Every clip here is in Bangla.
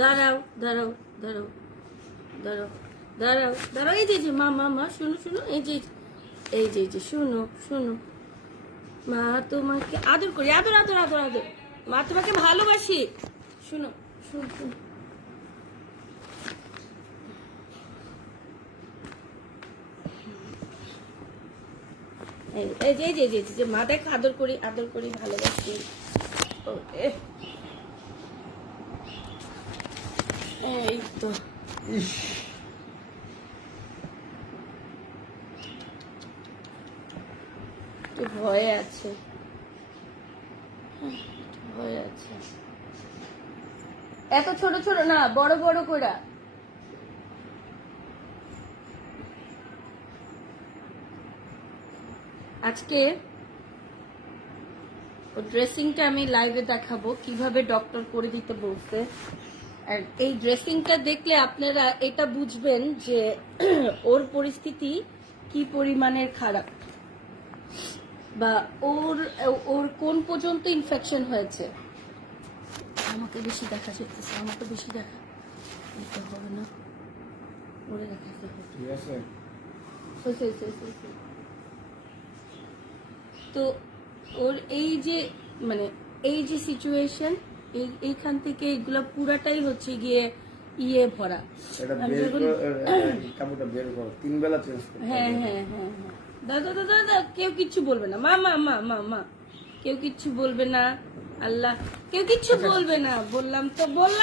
দাঁড়াও দাঁড়াও দাঁড়াও দাঁড়াও দাঁড়াও দাঁড়াও, এই যে মা মা মা শুনো শুনো, এই যে শুনো শুনো, মা তোমাকে আদর করি, আদর আদর আদর আদর, মা তোমাকে ভালোবাসি, শুনো শুনো শুনো। এই যে মা দেখ, আদর করি ভালোবাসি। এই তো একটু ভয় আছে, ভয় আছে। এত ছোট ছোট না, বড় বড় করে। আজকে ড্রেসিংটা আমি লাইভে দেখাবো কিভাবে ডক্টর করে দিতে বলছে। আর এই ড্রেসিংটা দেখলে আপনারা এটা বুঝবেন যে ওর পরিস্থিতি কি পরিমাণের খারাপ, বা ওর কোন পর্যন্ত ইনফেকশন হয়েছে। আমাকে বেশি দেখা যেতেছে, আমাকে বেশি দেখা দিতে হবে না, ওরে দেখাতে হবে। ঠিক আছে, তো ওর এই যে মানে এই যে সিচুয়েশন, এইখান থেকে এগুলা পুরাটাই হচ্ছে গিয়ে ইয়ে ভরা। হ্যাঁ হ্যাঁ হ্যাঁ হ্যাঁ, দাদা দাদা দাদা, কেউ কিচ্ছু বলবে না, মা মা মা মা মা, কেউ কিচ্ছু বলবে না, আল্লাহ কেউ কিচ্ছু বলবে না, বললাম তো বসো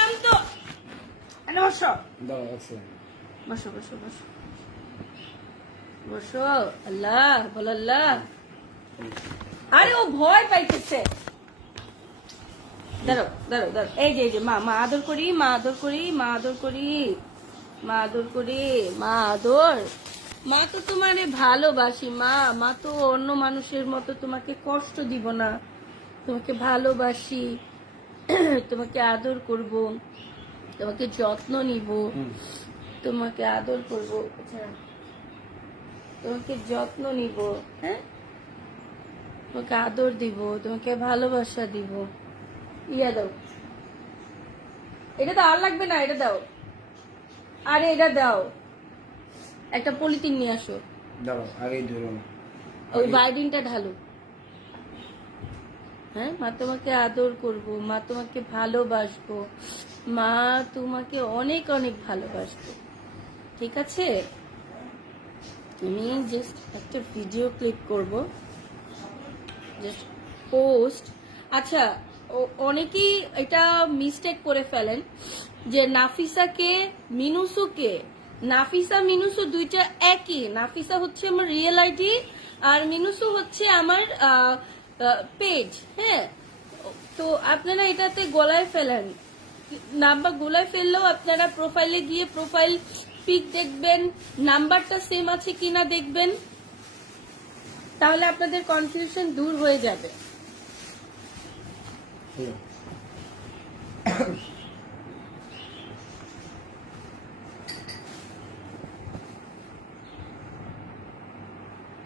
বসো বসো বসো বসো, আল্লাহ বল আল্লাহ। আরে ও ভয় পাইতেছে, দাঁড়াও দাঁড়াও দাঁড়াও, এই যে মা মা আদর করি, মা আদর করি, মা আদর করি, মা আদর করি, মা আদর। মা তো তোমারে ভালোবাসি, মা মা তো অন্য মানুষের মতো তোমাকে কষ্ট দিব না, তোমাকে ভালোবাসি, তোমাকে আদর করব, তোমাকে যত্ন নিব, তোমাকে আদর করব, তোমাকে যত্ন নিব, হ্যাঁ, তোমাকে আদর দিব, তোমাকে ভালোবাসা দিব। ইয়া দাও, এটা তো আর লাগবে না, এটা দাও, আরে এটা দাও, একটা পলিথিন নিয়ে আসো, ওই বাইডিনটা ঢালো। হ্যাঁ, মা তোমাকে আদর করব, মা তোমাকে ভালোবাসবো, মা তোমাকে অনেক অনেক ভালোবাসবো, ঠিক আছে? আমি জাস্ট একটা ভিডিও ক্লিপ করব, জাস্ট পোস্ট। আচ্ছা, অনেকেই এটা মিস্টেক করে ফেলেন যে নাফিসাকে মিনুসুকে, নাফিসা মিনুসু দুইটা একই। নাফিসা হচ্ছে আমার রিয়েল আইডি, আর মিনুসু হচ্ছে আমার পেজ। হ্যাঁ, তো আপনারা এটাতে গলায় ফেলেন, নাম্বার গলায় ফেললেও আপনারা প্রোফাইলে গিয়ে প্রোফাইল পিক দেখবেন, নাম্বারটা সেম আছে কিনা দেখবেন, তাহলে আপনাদের কনফিউশন দূর হয়ে যাবে।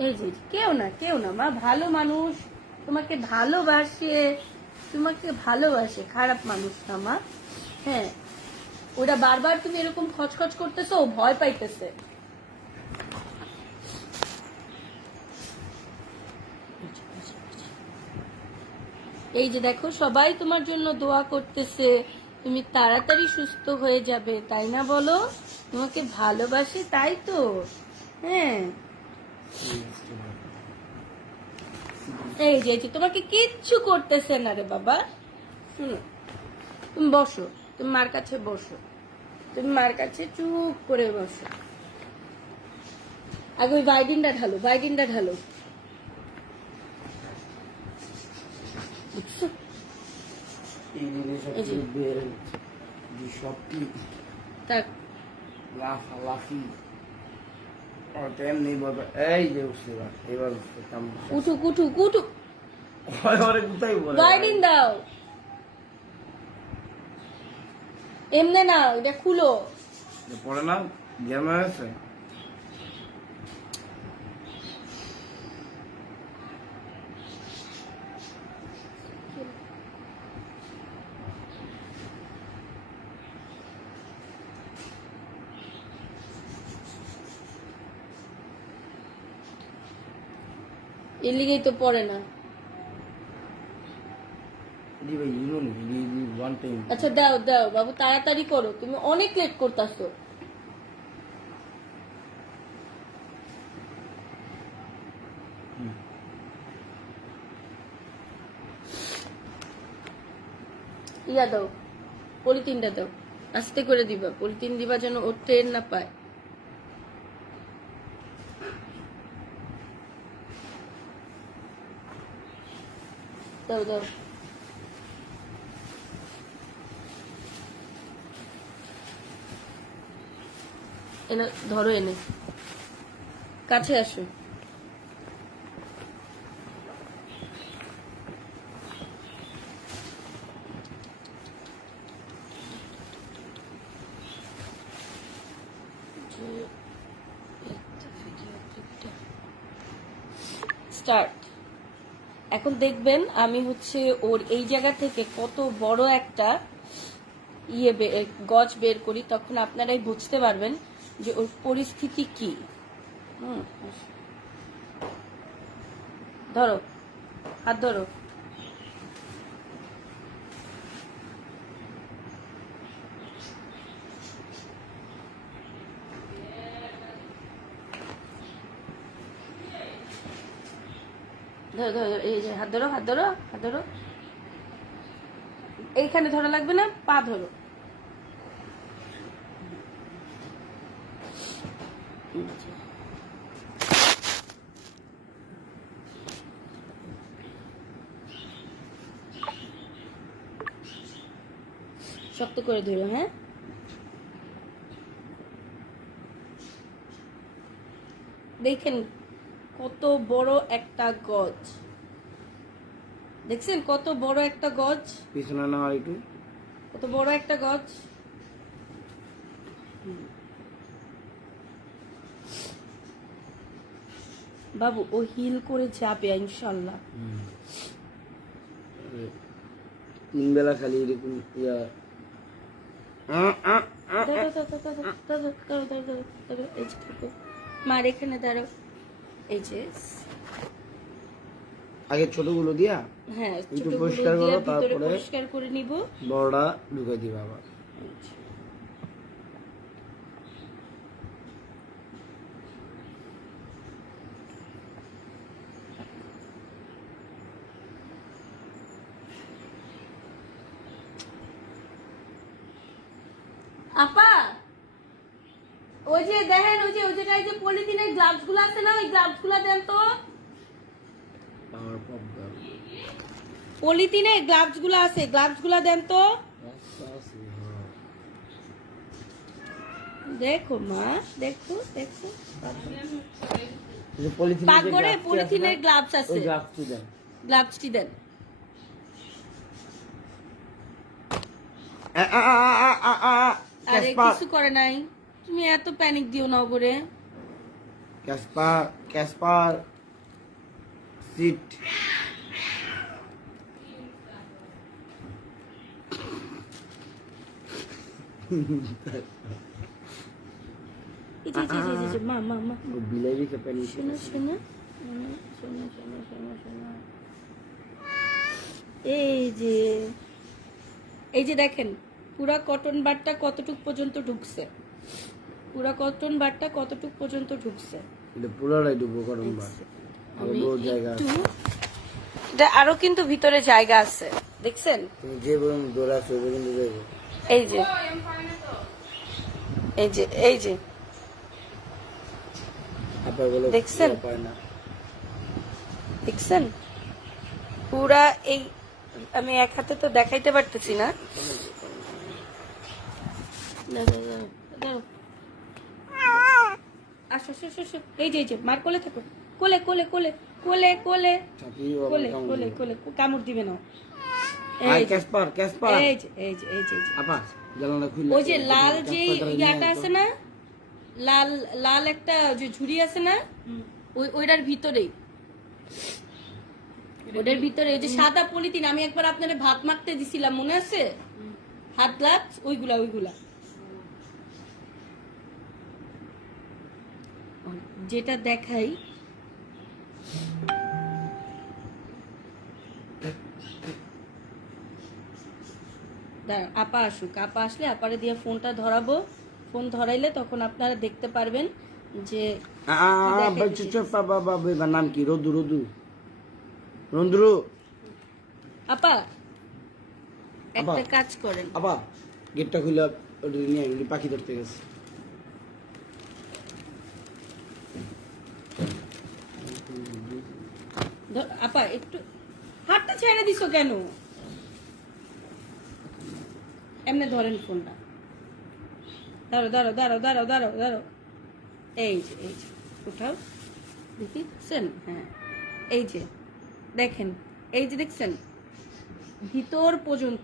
এই যে কেউ না মা, ভালো মানুষ, তোমাকে ভালোবাসে, খারাপ মানুষ না মা। হ্যাঁ, ওটা বারবার তুমি এরকম খচখচ করতেছো, ভয় পাইতেছে। এই যে দেখো, সবাই তোমার জন্য দোয়া করতেছে, তুমি তাড়াতাড়ি সুস্থ হয়ে যাবে, তাই না বলো? তোমাকে ভালোবাসে, তাই তো? হ্যাঁ, এই যে তোমাকে কিচ্ছু করতেছে না রে বাবা। শুনো, তুমি বসো, তুমি মার কাছে বসো, তুমি মার কাছে চুপ করে বসো। আগে ওই বাইডিনটা ঢালো, বুঝছো? বাইডিন দাও, এমনি না, এটা খুলো, পড়ে না, জ্যাম আছে। এর লিগেই তো পড়ে না। জি ভাই ইউ নো ওয়ান টাইম আচ্ছা দাও দাও বাবু, তাড়াতাড়ি করো, তুমি অনেক লেট করতেছো। ইয়া দাও, পলিথিনটা দাও, আস্তে করে দিবা, পলিথিন দিবা যেন ও ট্রেন না পায়। দাও দাও। এনে ধরো, এনে কাছে আসো। স্টার্ট। এখন দেখবেন আমি হচ্ছে ওর এই জায়গা থেকে কত বড় একটা গজ বের করি, তখন আপনারাই বুঝতে পারবেন যে ওর পরিস্থিতি কি। ধরো, হাত ধরো। ধরো ধরো, এই যে হাত ধরো, হাত ধরো, হাত ধরো। এইখানে ধরা লাগবে না, পা ধরো। শক্ত করে ধরো, হ্যাঁ। দেখেন কত বড় একটা গজ, দেখছেন কত বড় একটা গজ, পিছনে না আর একটু কত বড় একটা গজ। বাবু ও হিল করে যাবে ইনশাল্লাহ। 3 বেলা খালি এরকম ইয়া মার এখানে দাঁড়াও, এই যে আগে ছোটগুলো দিয়া হ্যাঁ একটু ছোটগুলো পরিষ্কার করো, দিয়ে ভিতরে তারপরে পরিষ্কার করে নিব। বড়টা ঢুকাই দিবা আবার। আপা ওই যে দেখেন, ওই যে জায়গায় যে পলিথিনের গ্লাভস গুলো আছে না, ওই গ্লাভস গুলো দেন তো। পাওয়ার প্রবলেম পলিথিনের গ্লাভস গুলো আছে, গ্লাভস গুলো দেন তো। দেখো মা, দেখো দেখো, পাকঘরে পলিথিনের গ্লাভস আছে, গ্লাভসটি দেন। আরে কিছু করে নাই, তুমি এত প্যানিক দিও না করে। ক্যাসপার সিট মা মা মা বিলাই রেখে প্যানিক শোনো শোনো শোনো শোনো শোনো শোনো, এই যে দেখেন পুরা কটন বারটা কতটুক পর্যন্ত ঢুকছে, পুরা কটন বারটা কতটুক পর্যন্ত ঢুকছে। পুরাটাই ঢুকবো কটন বার, আমি বহু জায়গা আছে। এটা আরো কিন্তু ভিতরে জায়গা আছে, দেখছেন। তুমি যে পর্যন্ত দৌড় আছে ওই পর্যন্ত যাইবো। এই যে এই যে এই যে আপা বলে দেখছেন? পায় না, দেখছেন পুরা এই, আমি এক হাতে তো দেখাইতে পারতেছি না। আসো আসো আসো, এই যে মার কোলে থাকো, কোলে কোলে কোলে কোলে কোলে কোলে কোলে কোলে, কামড় দিবে না। এই যে এই যে এই যে আপা জানালা খুলে ওই যে লাল যে ইয়াটা আছে না, লাল লাল একটা যে ঝুড়ি আছে না, ওইটার ভিতরেই, ওটার ভিতরে ওই যে সাদা পলিথিন, আমি একবার আপনারা ভাত মাখতে দিছিলাম মনে আছে, হাত গ্লাভস, ওইগুলা ওইগুলা। যেটা দেখাই দাঁড়ান, আপা আসুক, আপা আসলে আপারে দিয়ে ফোনটা ধরাবো। ফোন ধরাইলে তখন আপনারা দেখতে পারবেন যে বাবা নাম কি? রদু রদু রন্দ্রু। আপা আপা। একটা কাজ করেন, আপা গেটটা খুলে ওটা নিয়ে আয়, ওটি পাখি ধরতে গেছে। আপা একটু হাতটা ছেড়ে দিছো কেন? এমনি ধরেন ফোনটা। দাঁড়ো দাঁড়ো দাঁড়ো দাঁড়ো দাঁড়ো দাঁড়ো। এই যে উঠাও, দেখছেন? হ্যাঁ, এই যে দেখেন, এই যে দেখছেন ভিতর পর্যন্ত